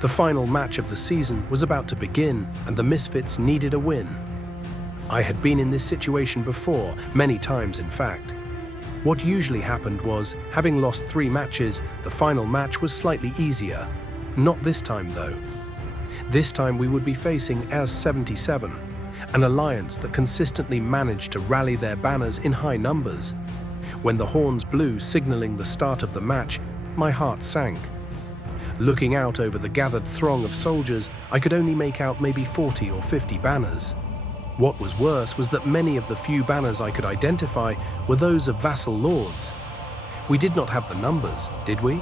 The final match of the season was about to begin, and the Misfits needed a win. I had been in this situation before, many times in fact. What usually happened was, having lost 3 matches, the final match was slightly easier. Not this time though. This time we would be facing s77, an alliance that consistently managed to rally their banners in high numbers. When the horns blew, signaling the start of the match, my heart sank. Looking out over the gathered throng of soldiers, I could only make out maybe 40 or 50 banners. What was worse was that many of the few banners I could identify were those of vassal lords. We did not have the numbers, did we?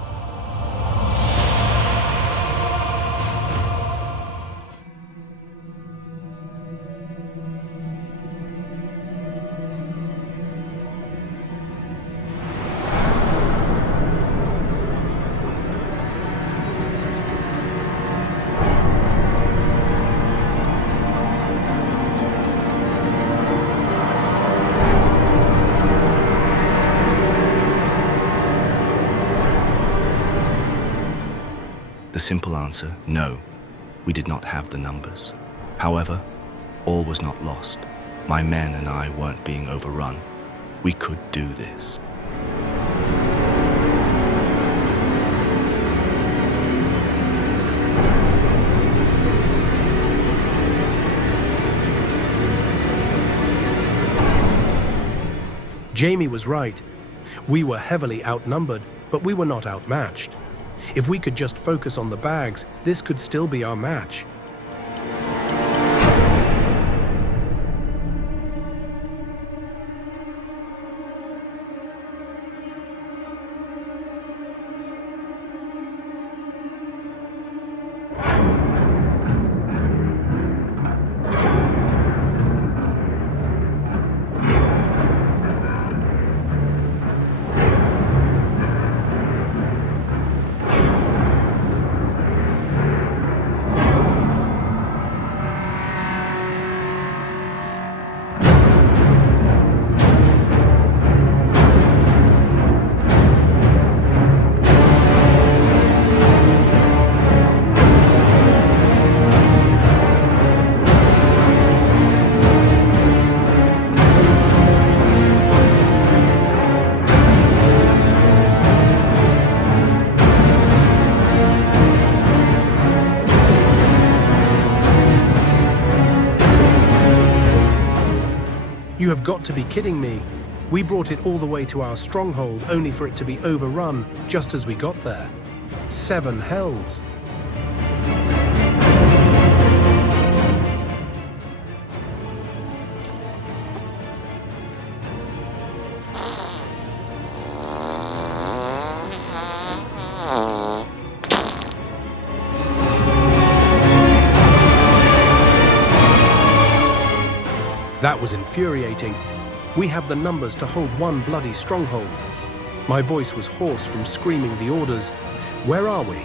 The simple answer, no, we did not have the numbers. However, all was not lost. My men and I weren't being overrun. We could do this. Jamie was right. We were heavily outnumbered, but we were not outmatched. If we could just focus on the bags, this could still be our match. You have got to be kidding me. We brought it all the way to our stronghold only for it to be overrun just as we got there. 7 hells. That was infuriating. We have the numbers to hold one bloody stronghold. My voice was hoarse from screaming the orders. Where are we?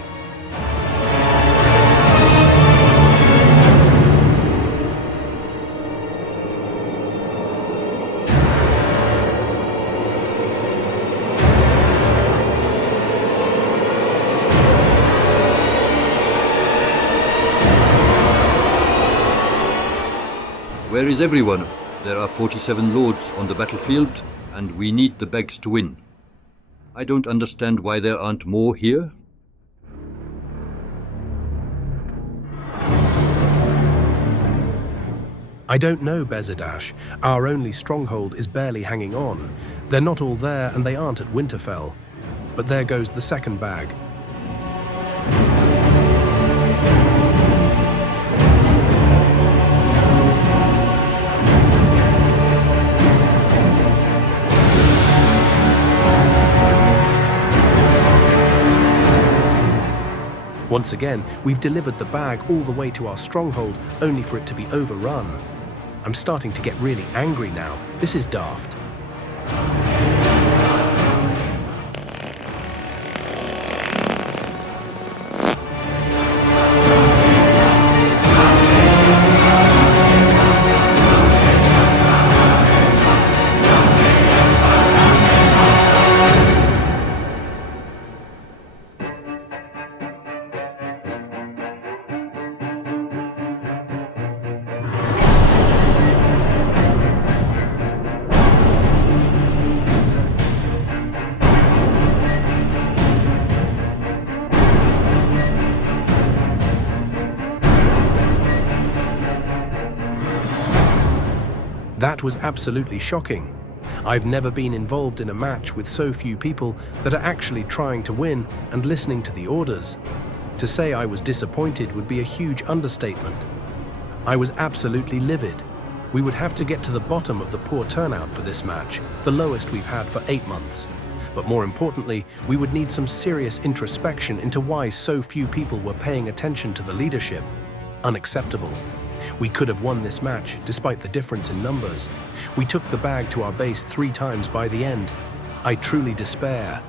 Where is everyone? There are 47 lords on the battlefield, and we need the bags to win. I don't understand why there aren't more here. I don't know, Bezadash. Our only stronghold is barely hanging on. They're not all there, and they aren't at Winterfell. But there goes the second bag. Once again, we've delivered the bag all the way to our stronghold, only for it to be overrun. I'm starting to get really angry now. This is daft. That was absolutely shocking. I've never been involved in a match with so few people that are actually trying to win and listening to the orders. To say I was disappointed would be a huge understatement. I was absolutely livid. We would have to get to the bottom of the poor turnout for this match, the lowest we've had for 8 months. But more importantly, we would need some serious introspection into why so few people were paying attention to the leadership. Unacceptable. We could have won this match, despite the difference in numbers. We took the bag to our base 3 times by the end. I truly despair.